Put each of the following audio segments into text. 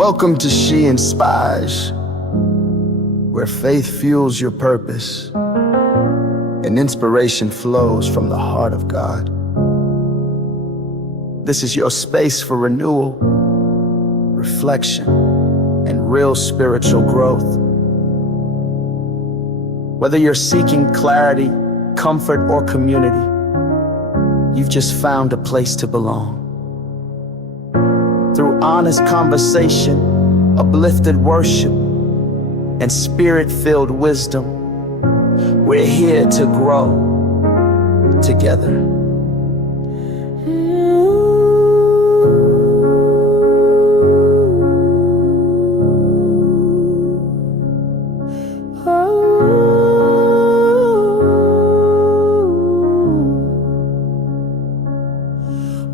Welcome to She Inspires, where faith fuels your purpose and inspiration flows from the heart of God. This is your space for renewal, reflection, and real spiritual growth. Whether you're seeking clarity, comfort, or community, you've just found a place to belong. Through honest conversation, uplifted worship, and spirit-filled wisdom, we're here to grow together.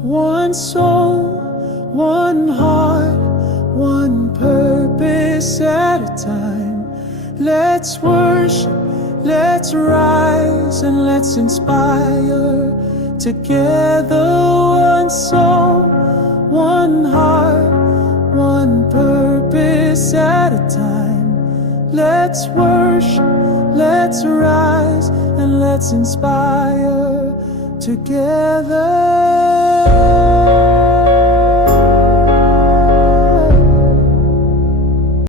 One soul, one heart, one purpose at a time. Let's worship, let's rise, and let's inspire together. One soul, one heart, one purpose at a time. Let's worship, let's rise, and let's inspire together.